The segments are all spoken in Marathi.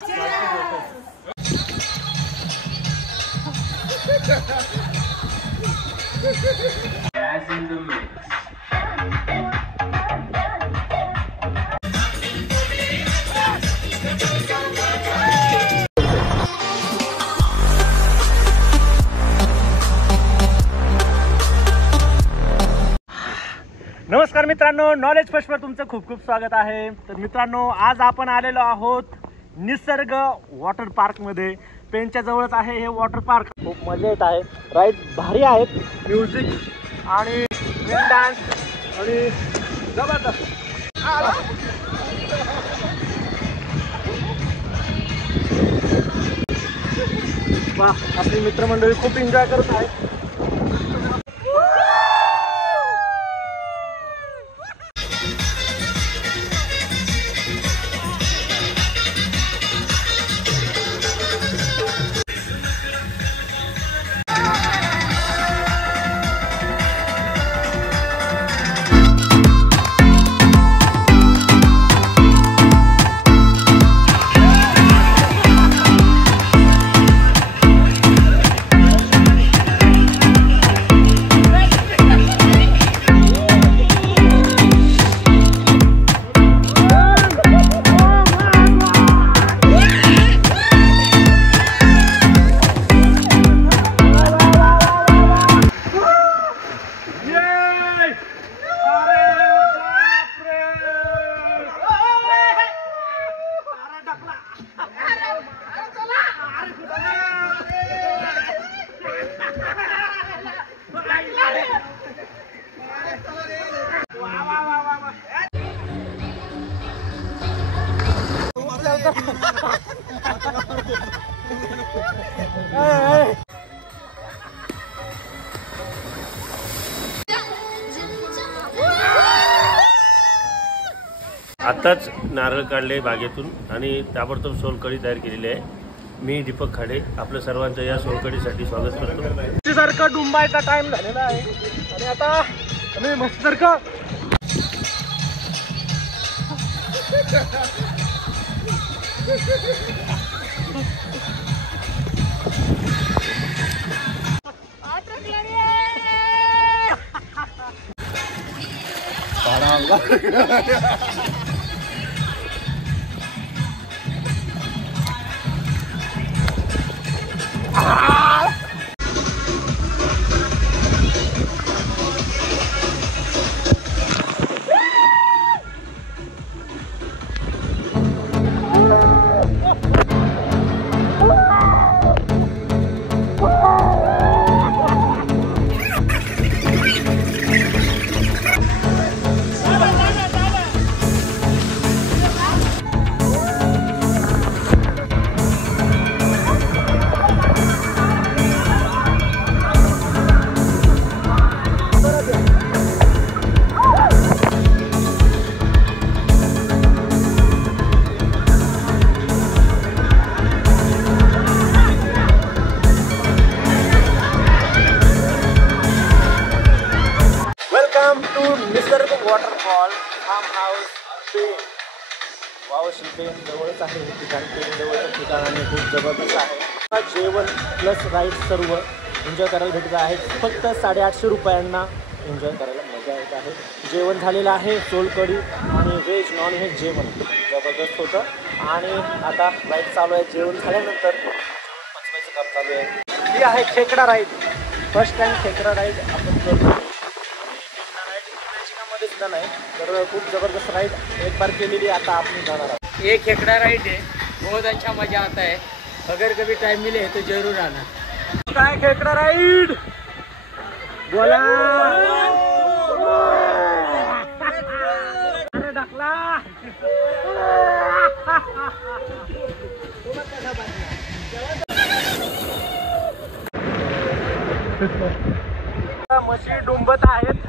As in the mix. नमस्कार मित्रांनो, नॉलेज फर्स्ट वर तुमचं खूप खूप स्वागत आहे। तर मित्रांनो, आज आपण आलेलो आहोत निसर्ग वॉटर पार्क मध्ये। पेनच्या जवळच आहे हे वॉटर पार्क। खूप मजा येत आहे, राईड भारी आहेत, म्युझिक आणि रेन डान्स आणि जबरदस्त। वाह, आपली मित्रमंडळी खूप एन्जॉय करत आहेत। आताच नारळ काढले बागेतून आणि ताबडतोब सोलकढी तयार केलेली आहे। मी दीपक खाडे आपल्या सर्वांचं या सोलकढीसाठी स्वागत करतो। सारखं डुंबायचा टाइम झालेला आहे आणि आता आम्ही मस्त सारखं Nisarg waterfall farm house Pen. Wow, Pen जवळच आहे हे ठिकाण, पेन जवळचं ठिकाण आणि खूप जबरदस्त आहे। जेवण प्लस राईड सर्व एन्जॉय करायला भेटत आहे। फक्त 850 रुपयांना एन्जॉय करायला मजा येत आहे। जेवण झालेलं आहे, सोलकढी आणि व्हेज नॉन व्हेज जेवण जबरदस्त होतं। आणि आता राईड चालू आहे। जेवण झाल्यानंतर पचवायचं काम चालू आहे। ही आहे खेकडा राईड, फर्स्ट टाइम खेकडा राईड आपण करतो। नहीं तर खूप जबरदस्त राइड एक बार केलेली, आता आपण जाणार आहोत। ये खेकड़ा राइड है, बहुत अच्छा मजा आता है। अगर कभी टाइम मिले तो जरूर आना। काय खेकडा राइड बोला, अरे ढकला मशी डुंबत आहेत।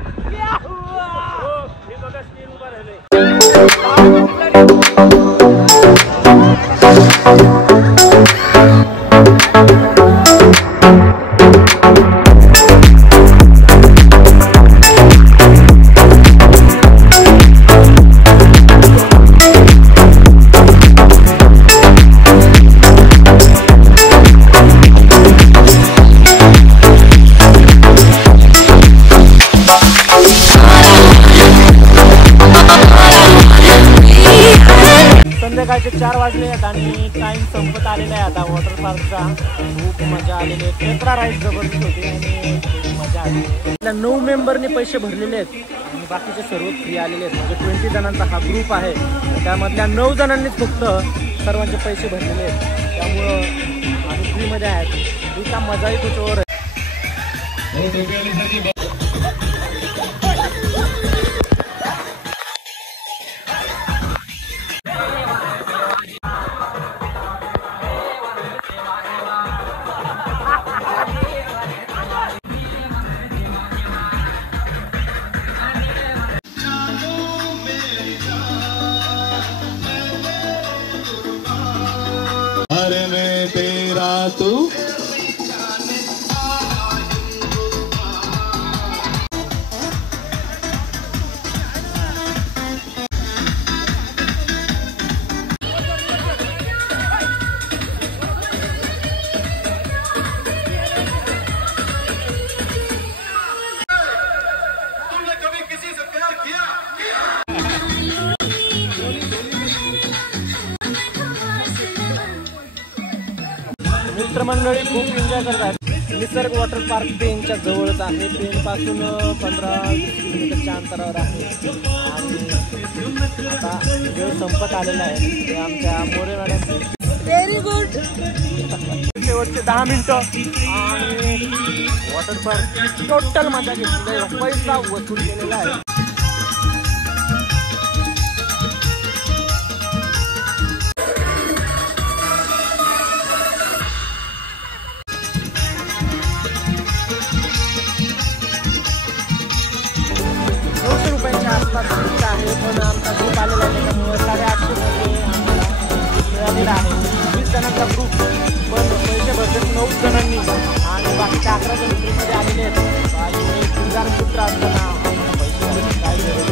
आणि टाईम संपत आलेला आहे आता वॉटर पार्कचा. खूप मजा आलेली आहे. पेपरा राईड जबरदस्त होती आणि खूप मजा आली. 9 मेंबरने पैसे भरलेले आहेत आणि बाकीचे सर्व फ्री आलेले आहेत. म्हणजे 20 जणांचा हा ग्रुप आहे. त्यामधल्या 9 जणांनीच फक्त सर्वांचे पैसे भरलेले आहेत. त्यामुळं आम्ही फ्रीमध्ये आहेत. तुझा मजाही कुठवर आहे. अरे मैं तेरा तू मित्रमंडळी खूप एन्जॉय करत आहेत. निसर्ग वॉटर पार्क पेनच्या जवळच आहे. पेनपासून 15-20 किलोमीटरच्या अंतरावर आहे. आणि आता वेळ संपत आलेला आहे. ते आमच्या मोरे मॅडम व्हेरी गुड. शेवटचे 10 मिनिटं आणि वॉटर पार्क टोटल मजा घेतलेली आहे. पैसा वसूल केलेला आहे. आसपास आहे. पण आमचा ग्रुप आलेला आहे त्याच्यामुळे 850 मिळालेला आहे. 20 जणांचा ग्रुप पण पैसे भरतात 9 जणांनी आणि बाकीच्या 11 जण फ्रीमध्ये आलेले आहेत. आणि 3,000 पुत्र असताना पैसे भरतात काय गरज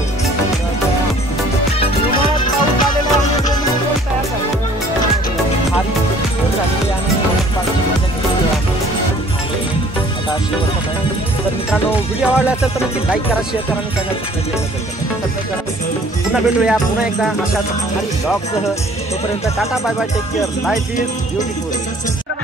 पाऊस आलेला आहे. तयार झाली झालेली आणि मजा घेतली आहे. आता शेवटचा आहे. तर मित्रांनो व्हिडिओ आवडला असेल तर नक्की लाईक करा, शेअर करा आणि चॅनल सबस्क्राईब करा. पुन्हा भेटूया पुन्हा एकदा अशाच भारी ब्लॉगसह. तोपर्यंत tata bye bye, take care. Life is beautiful.